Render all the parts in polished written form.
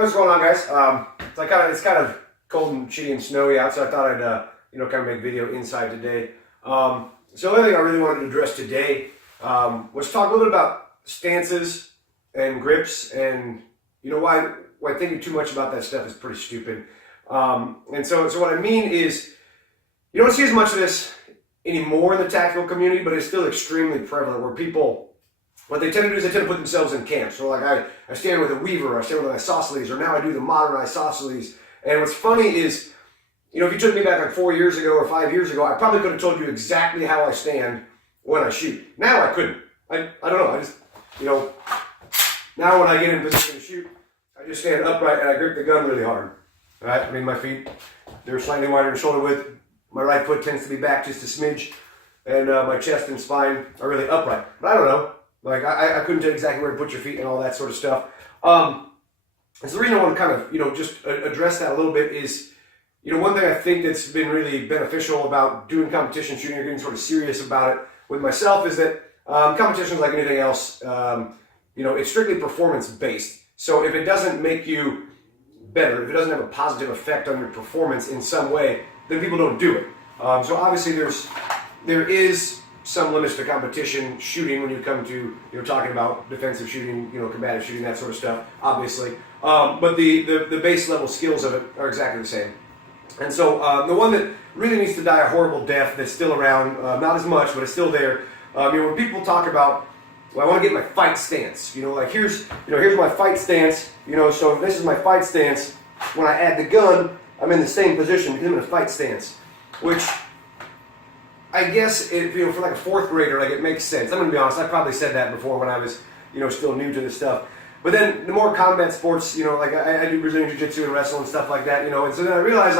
Hey, what's going on, guys? It's kind of cold and shitty and snowy out, so I thought I'd kind of make a video inside today. So the other thing I really wanted to address today was talk a little bit about stances and grips, and why thinking too much about that stuff is pretty stupid. And so what I mean is, you don't see as much of this anymore in the tactical community, but it's still extremely prevalent where people, what they tend to do is they tend to put themselves in camps. So like I stand with a Weaver, I stand with an isosceles, or now I do the modern isosceles. And what's funny is, if you took me back like 4 years ago or 5 years ago, I probably could have told you exactly how I stand when I shoot. Now I couldn't. I don't know. I just, now when I get in position to shoot, I just stand upright and I grip the gun really hard. All right? I mean, my feet, they're slightly wider than shoulder width. My right foot tends to be back just a smidge. And my chest and spine are really upright. But I don't know. Like, I couldn't tell you exactly where to put your feet and all that sort of stuff. And so the reason I want to kind of, just address that a little bit is, one thing I think that's been really beneficial about doing competition shooting or getting sort of serious about it with myself is that competition is like anything else. It's strictly performance-based. So if it doesn't make you better, if it doesn't have a positive effect on your performance in some way, then people don't do it. So obviously there is some limits to competition shooting when you come to talking about defensive shooting, combative shooting, that sort of stuff, obviously. But the base level skills of it are exactly the same. And so the one that really needs to die a horrible death that's still around, not as much, but it's still there. When people talk about, well, I want to get my fight stance. Like here's my fight stance. So if this is my fight stance, when I add the gun, I'm in the same position because I'm in a fight stance, which I guess for like a fourth grader, like it makes sense. I'm gonna be honest. I probably said that before when I was, still new to this stuff. But then the more combat sports, like I do Brazilian Jiu-Jitsu and wrestle and stuff like that, and so then I realized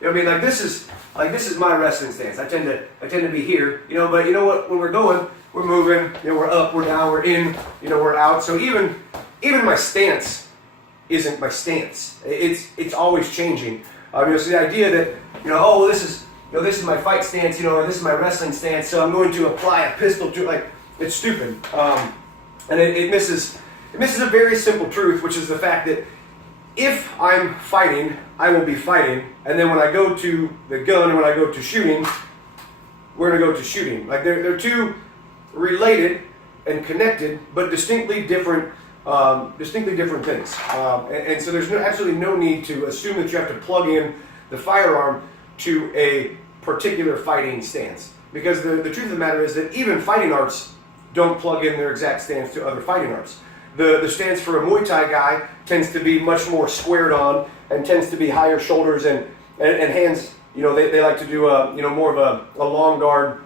this is my wrestling stance. I tend to be here, but you know what? When we're going, we're moving, we're up, we're down, we're in, we're out. So even my stance isn't my stance. It's always changing. So the idea that this is my fight stance, or this is my wrestling stance, so I'm going to apply a pistol to, it's stupid. And it misses a very simple truth, which is the fact that if I'm fighting, I will be fighting, and then when I go to the gun and when I go to shooting, we're going to go to shooting. Like they're two related and connected, but distinctly different things. And so there's absolutely no need to assume that you have to plug in the firearm to a particular fighting stance, because the truth of the matter is that even fighting arts don't plug in their exact stance to other fighting arts. The stance for a Muay Thai guy tends to be much more squared on and tends to be higher shoulders and hands. They like to do more of a long guard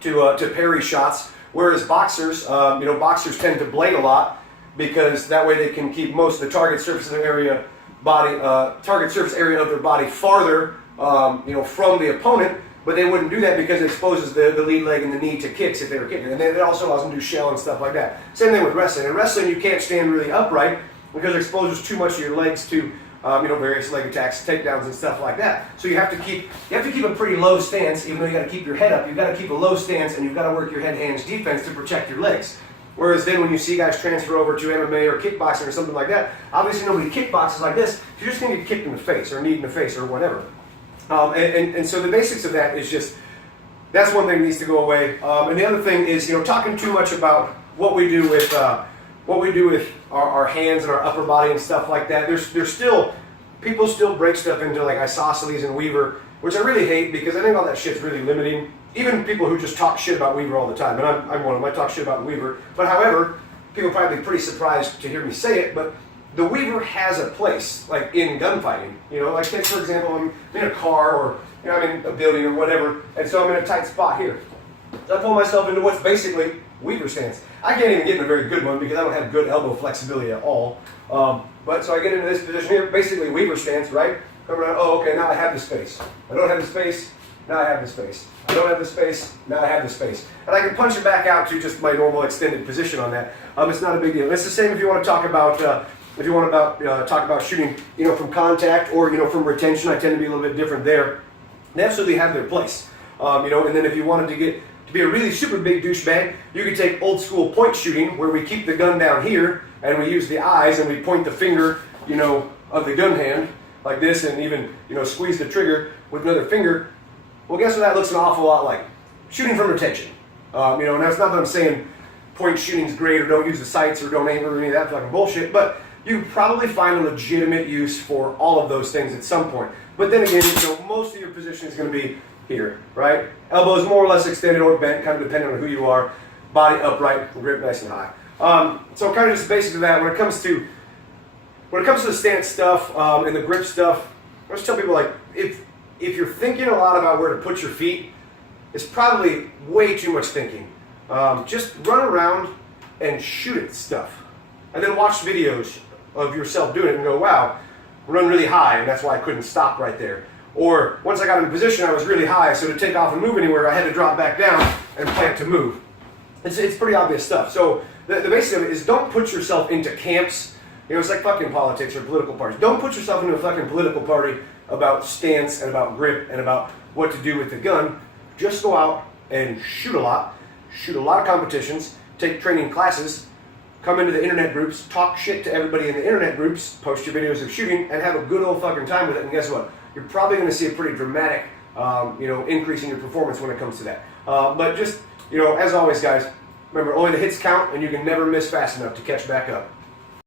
to parry shots, whereas boxers tend to blade a lot because that way they can keep most of the target surface area of their body farther from the opponent, but they wouldn't do that because it exposes the lead leg and the knee to kicks if they were kicking. And then it also allows them to do shell and stuff like that. Same thing with wrestling. In wrestling, you can't stand really upright because it exposes too much of your legs to various leg attacks, takedowns, and stuff like that. So you have to keep a pretty low stance, even though you got to keep your head up. You've got to keep a low stance, and you've got to work your head-hands defense to protect your legs. Whereas then when you see guys transfer over to MMA or kickboxing or something like that, obviously nobody kickboxes like this. You're just going to get kicked in the face or kneed in the face or whatever. And so the basics of that is just, that's one thing that needs to go away. And the other thing is, talking too much about what we do with our hands and our upper body and stuff like that. People still break stuff into like isosceles and Weaver, which I really hate because I think all that shit's really limiting. Even people who just talk shit about Weaver all the time, and I'm one of them, I talk shit about the Weaver. But however, people probably be pretty surprised to hear me say it, but the Weaver has a place, like in gunfighting. Like take for example, I'm in a car or I'm in a building or whatever, and so I'm in a tight spot here. So I pull myself into what's basically Weaver stance. I can't even get in a very good one because I don't have good elbow flexibility at all. But so I get into this position here, basically Weaver stance, right? Come around, oh, okay, now I have the space. I don't have the space, now I have the space. I don't have the space, now I have the space. And I can punch it back out to just my normal extended position on that. It's not a big deal. It's the same if you want to talk about talk about shooting, from contact or, from retention. I tend to be a little bit different there. They absolutely have their place. And then if you wanted to be a really super big douchebag, you could take old school point shooting where we keep the gun down here and we use the eyes and we point the finger, of the gun hand, like this, and even, squeeze the trigger with another finger, well, guess what that looks an awful lot like? Shooting from retention. And that's not that I'm saying point shooting's great, or don't use the sights, or don't aim, or any of that fucking bullshit, but you probably find a legitimate use for all of those things at some point. But then again, most of your position is going to be here, right? Elbows more or less extended or bent, kind of depending on who you are. Body upright, grip nice and high. So kind of just basic to that. When it comes to the stance stuff and the grip stuff, I just tell people, like, if you're thinking a lot about where to put your feet, it's probably way too much thinking. Just run around and shoot at stuff, and then watch videos of yourself doing it and go, wow, run really high, and that's why I couldn't stop right there. Or once I got in position, I was really high, so to take off and move anywhere, I had to drop back down and plant to move. It's pretty obvious stuff. So the basic of it is, don't put yourself into camps. It's like fucking politics or political parties. Don't put yourself into a fucking political party about stance and about grip and about what to do with the gun. Just go out and shoot a lot of competitions, take training classes, come into the internet groups, talk shit to everybody in the internet groups, post your videos of shooting, and have a good old fucking time with it. And guess what? You're probably going to see a pretty dramatic, increase in your performance when it comes to that. But just, as always, guys, remember, only the hits count, and you can never miss fast enough to catch back up.